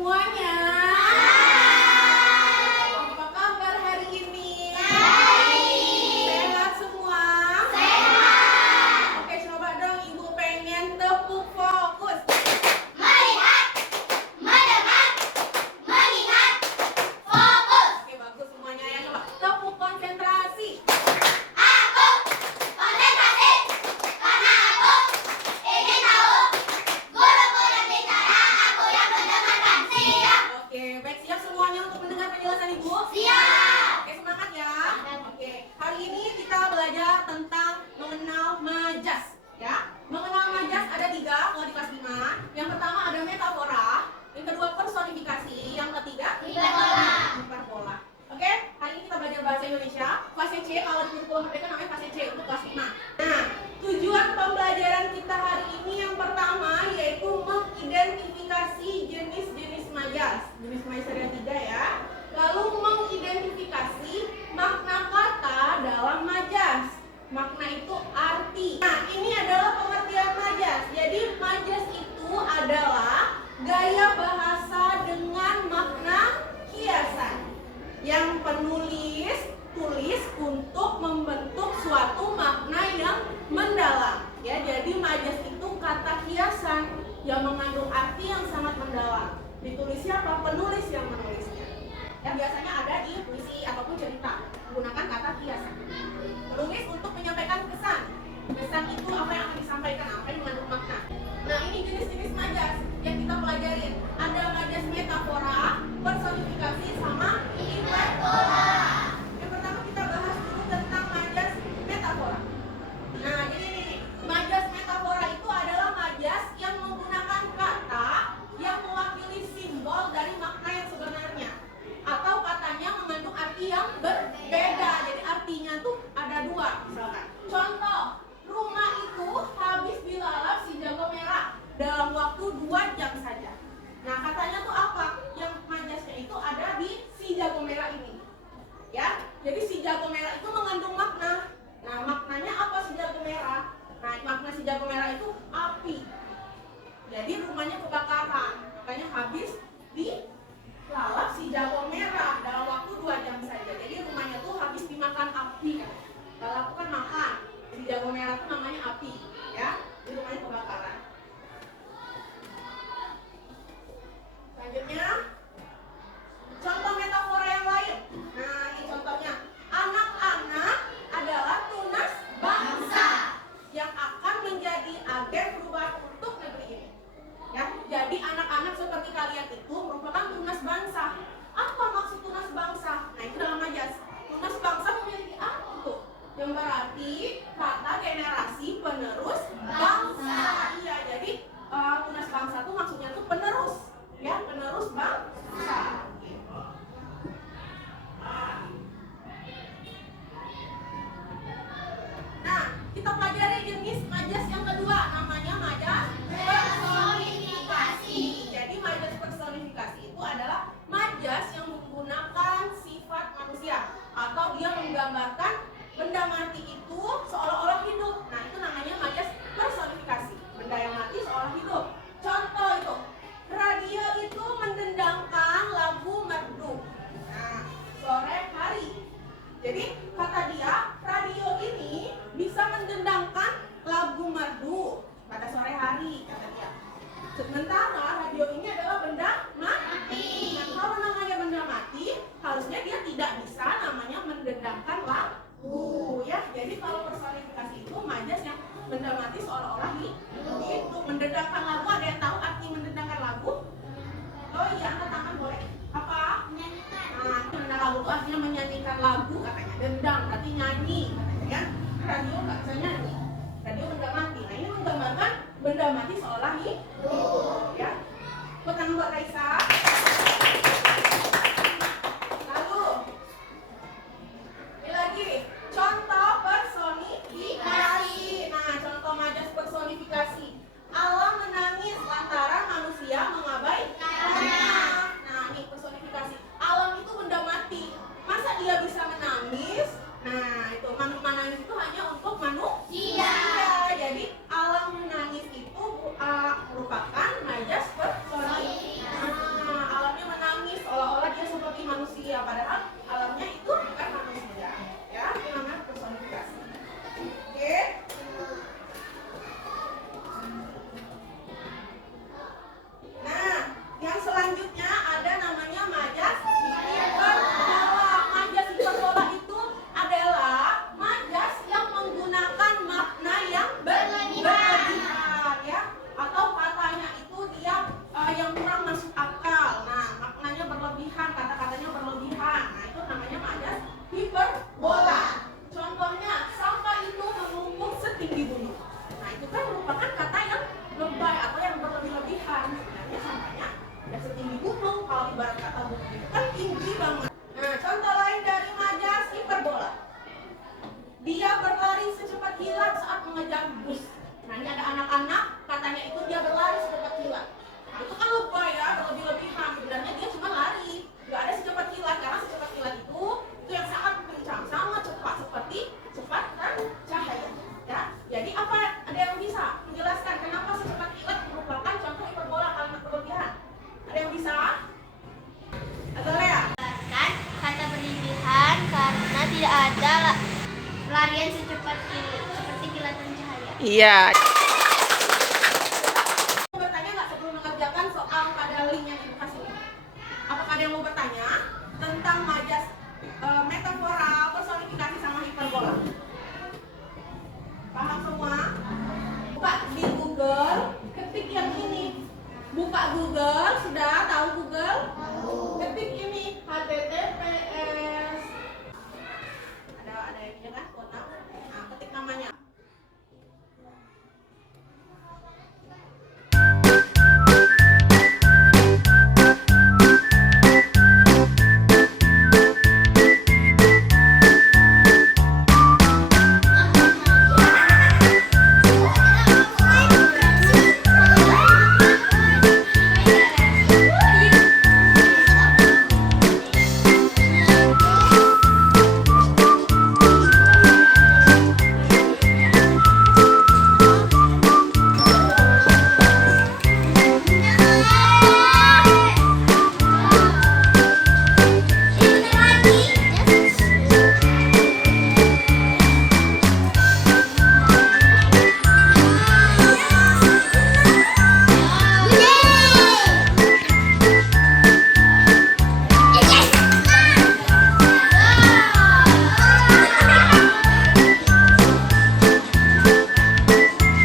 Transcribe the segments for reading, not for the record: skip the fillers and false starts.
semuanya. Apa kabar hari ini? Sehat semua? Oke, coba dong Ibu pengen tepuk fokus. Melihat, mendengar, mengingat, fokus. Oke, bagus semuanya ya. Coba tepuk konsentrasi. Aku konsentrasi karena aku ingin tahu guruku berbicara, aku yang mendengarkan. Siap? Oke, baik, siap semuanya untuk mendengar penjelasan Ibu? Siap. Oke, semangat ya. Oke, hari ini kita belajar tentang mengenal majas, ya. Mengenal majas ada 3 kalau di kelas 5. Yang pertama ada metafora, yang kedua personifikasi, yang ketiga hiperbola. Oke, hari ini kita belajar bahasa Indonesia fase C. Kalau di kurikulum mereka namanya fase C untuk kelas 5. Nah, tujuan pembelajaran kita hari ini yang pertama yaitu mengidentifikasi jenis-jenis majas. Jenis majas ada 3 ya. Lalu mengidentifikasi makna kata dalam majas. Makna itu arti. Nah, ini adalah pengertian majas. Jadi majas itu adalah gaya bahasa dengan makna kiasan yang penulis tulis untuk membentuk suatu makna yang mendalam. Ya, jadi majas itu kata kiasan yang mengandung arti yang sangat mendalam. Ditulis siapa? Penulis yang menulisnya. Yang biasanya ada di puisi ataupun cerita menggunakan kata kiasan. Menulis untuk menyampaikan pesan. Pesan itu apa yang akan disampaikan, apa yang mengandung makna. Nah, ini jenis-jenis majas yang kita pelajarin. Ada majas metafora, personifikasi, sama hiperbola. Yang pertama kita bahas dulu tentang majas metafora. Nah, ini majas metafora itu adalah majas yang menggunakan kata yang mewakili simbol dari makna yang sebenarnya, atau katanya mengandung arti yang berbeda. Jadi artinya tuh ada 2 misalkan. Contoh, rumah itu habis dilalap si jago merah dalam waktu 2 jam saja. Nah, katanya tuh apa? Yang majasnya itu ada di si jago merah ini. Ya, jadi si jago merah itu mengandung makna. Nah, maknanya apa si jago merah? Nah, makna si jago merah itu api. Jadi rumahnya kebakaran, makanya habis dilalap si jago merah dalam waktu 2 jam saja. Jadi rumahnya tuh habis dimakan api kan. Lalap itu kan makan. Si jago merah itu namanya api, ya. Di rumahnya kebakaran. Selanjutnya, contoh metafora yang lain. Nah, ini contohnya. Anak-anak adalah tunas bangsa yang akan menjadi agen perubahan untuk negeri ini. Ya, jadi anak-anak seperti kalian itu merupakan tunas bangsa. Apa maksud tunas bangsa? Nah, itu dalam majas. Tunas bangsa memiliki arti tuh, yang berarti kata generasi penerus bangsa. Iya, jadi tunas bangsa tuh maksudnya tuh penerus, ya, penerus bangsa. Nah, kita pelajari jenis majas yang kedua, namanya majas personifikasi. Jadi majas personifikasi itu adalah majas yang menggunakan sifat manusia atau dia menggambarkan benda mati itu seolah-olah hidup. Nah, itu namanya majas personifikasi. Benda yang mati seolah hidup. Contoh itu, radio itu mendendangkan lagu merdu. Nah, sore hari. Jadi kata dia, radio ini bisa mendendangkan lagu merdu pada sore hari, kata dia. Sementara radio ini adalah benda mati. Nah, kalau namanya benda mati, harusnya dia tidak bisa namanya mendendangkan lagu, ya. Jadi kalau personifikasi itu majas yang benda mati seolah-olah itu mendendangkan lagu. Ada yang tahu arti mendendangkan lagu? Oh iya, angkat tangan boleh. Apa? Menyanyikan. Nah, mendendang lagu itu artinya menyanyikan lagu katanya. Dendang berarti nyanyi katanya, ya. Radio nggak bisa nyanyi. Radio benda mati. Nah, ini menggambarkan benda mati seolah hidup, ya. Tepuk tangan buat Raisa. Lalu, ini lagi contoh personifikasi. Nah, contoh majas personifikasi. Allah menangis lantaran manusia mengabaikannya. Nah, ini personifikasi. Alam itu benda mati. Masa dia bisa menangis? Nah, itu menangis itu hanya untuk manusia. Jadi alam menangis itu selanjutnya ada namanya majas hiperbola. Majas hiperbola itu adalah majas yang menggunakan makna yang berlebihan, ya, atau katanya itu dia yang kurang masuk akal. Nah, maknanya berlebihan, kata-katanya berlebihan. Nah, itu namanya majas hiperbola. Contohnya, sampah itu menumpuk setinggi gunung. Nah, itu kan merupakan kata yang lebay atau yang berlebih-lebihan. Sebenarnya sampahnya ya setinggi gunung. Kalau ibarat kata gunung itu kan tinggi banget. Nah, contoh lain dari majas hiperbola. Dia berlari secepat kilat saat mengejar bus. Nah, ini ada anak-anak, katanya itu dia berlari secepat kilat. Nah, itu kan lebay ya, berlebih-lebihan. Sebenarnya dia cuma lari, nggak ada secepat kilat, karena secepat kilat itu yang sangat kencang, sangat cepat, seperti kecepatan cahaya. Ya, jadi apa? Ada yang bisa menjelaskan kenapa secepat kilat merupakan contoh hiperbola kalimat berlebihan? Ada yang bisa? Atau Lea? Kan kata berlebihan karena tidak ada larian secepat seperti kilatan cahaya. Iya. Mau bertanya nggak sebelum mengerjakan soal pada link yang ibu kasih? Apakah ada yang mau bertanya tentang majas metafora, personifikasi sama hiperbola? Paham semua? Buka di Google, ketik yang ini. Buka Google, sudah tahu Google? Ketik ini HTTPS. Ada yang kan? Kota. Nah, ketik namanya.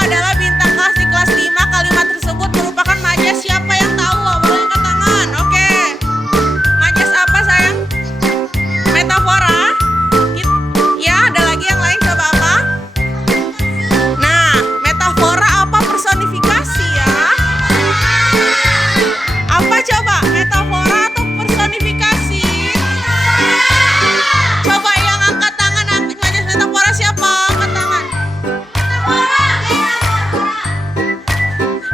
Adalah bintang kelas di kelas 5. Kalimat tersebut merupakan majas. Siapa yang tahu? Boleh angkat tangan. Oke. Majas apa, sayang? Metafora? Ya, ada lagi yang lain, coba apa? Nah, metafora apa personifikasi ya? Apa coba? Metafora atau personifikasi? Coba yang angkat tangan, majas metafora siapa? Angkat tangan.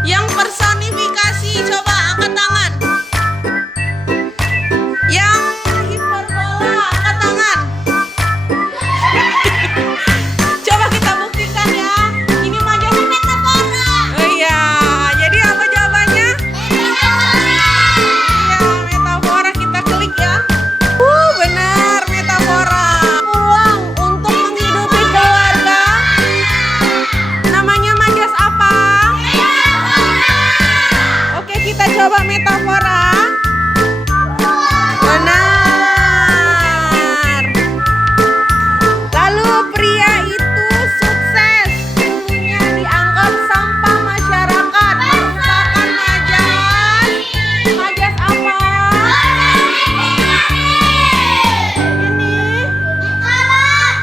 Yang personifikasi, coba angkat tangan. Yang hiperbola, angkat tangan. Coba kita buktikan ya. Ini majasnya metafora. Oh iya, jadi apa jawabannya? Iya, metafora, kita klik ya. Benar, metafora. Uang untuk menghidupi keluarga. Namanya majas apa? Oke, kita coba metafora. Benar. Lalu pria itu sukses. Dulunya dianggap sampah masyarakat. Merupakan majas. Majas apa? Ini salah.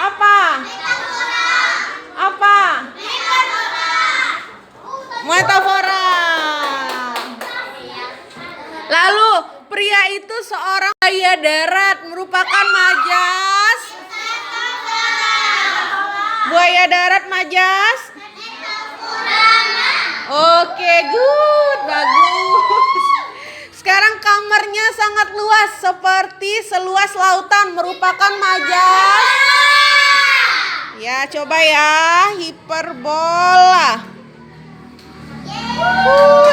Apa? Apa? Metafora. Lalu pria itu seorang buaya darat, merupakan majas. Buaya darat majas. Oke, good, bagus. Sekarang kamarnya sangat luas, seperti seluas lautan, merupakan majas. Ya, coba ya, hiperbola.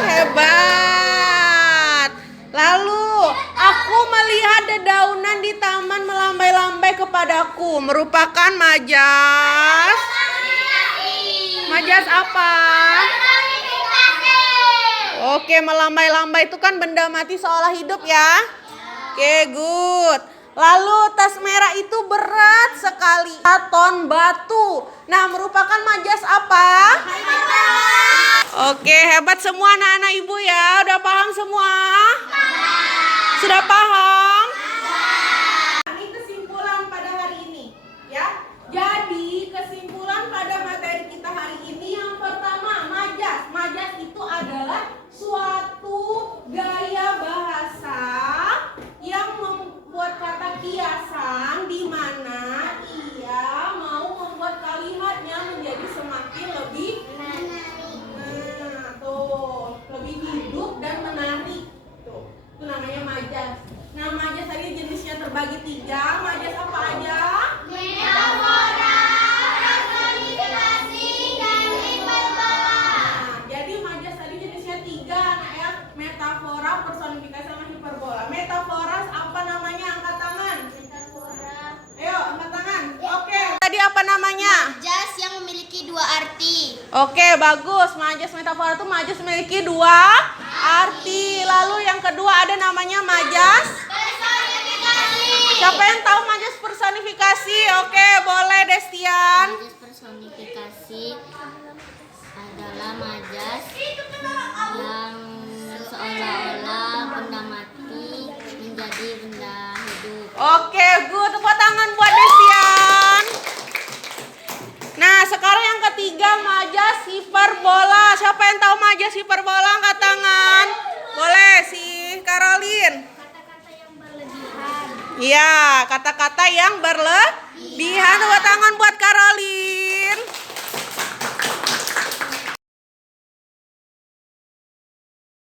Hebat. Lalu aku melihat dedaunan di taman melambai-lambai kepadaku, merupakan majas. Majas apa? Oke, melambai-lambai itu kan benda mati seolah hidup ya. Oke, good. Lalu tas merah itu berat sekali, 4 ton batu. Nah, merupakan majas apa? Oke, hebat semua anak-anak ibu ya. Udah paham semua? Sudah paham? Ini kesimpulan pada hari ini, ya. Jadi kesimpulan pada materi kita hari ini yang pertama, majas. Majas itu adalah suatu gaya bahasa yang membuat kata kiasan di mana ia mau membuat kalimatnya menjadi semakin lebih lebih hidup dan menarik. Tuh, itu namanya majas. Nah, majas tadi jenisnya terbagi 3. Majas apa aja? Metafora, personifikasi, dan hiperbola. Nah, jadi majas tadi jenisnya 3, anak ya. Metafora, personifikasi, sama hiperbola. Metafora apa namanya? Angkat tangan. Metafora. Ayo, angkat tangan. Oke. Tadi apa namanya? Majas yang memiliki 2 arti. Oke, bagus. Majas metafora itu majas memiliki 2 arti. Lalu yang kedua ada namanya majas Personifikasi. Siapa yang tahu majas personifikasi? Oke, boleh Destian. Majas personifikasi adalah majas yang seolah-olah benda mati menjadi benda hidup. Oke, good. Tepuk tangan buat Destian. Nah, sekarang yang ketiga majas hiperbola. Siapa yang tahu majas hiperbola? Angkat tangan. Boleh sih, Caroline. Kata-kata yang berlebihan. Iya, kata-kata yang berlebihan. Tepuk tangan buat Caroline.